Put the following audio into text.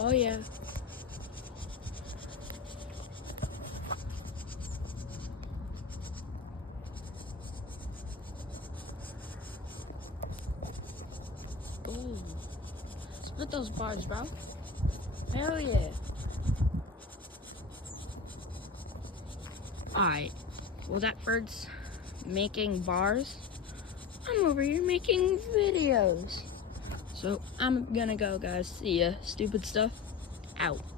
Oh yeah. Boom. Split those bars, bro. Hell yeah. Alright. Well, that bird's making bars. I'm over here making videos. So I'm gonna go, guys. See ya. Stupid stuff out.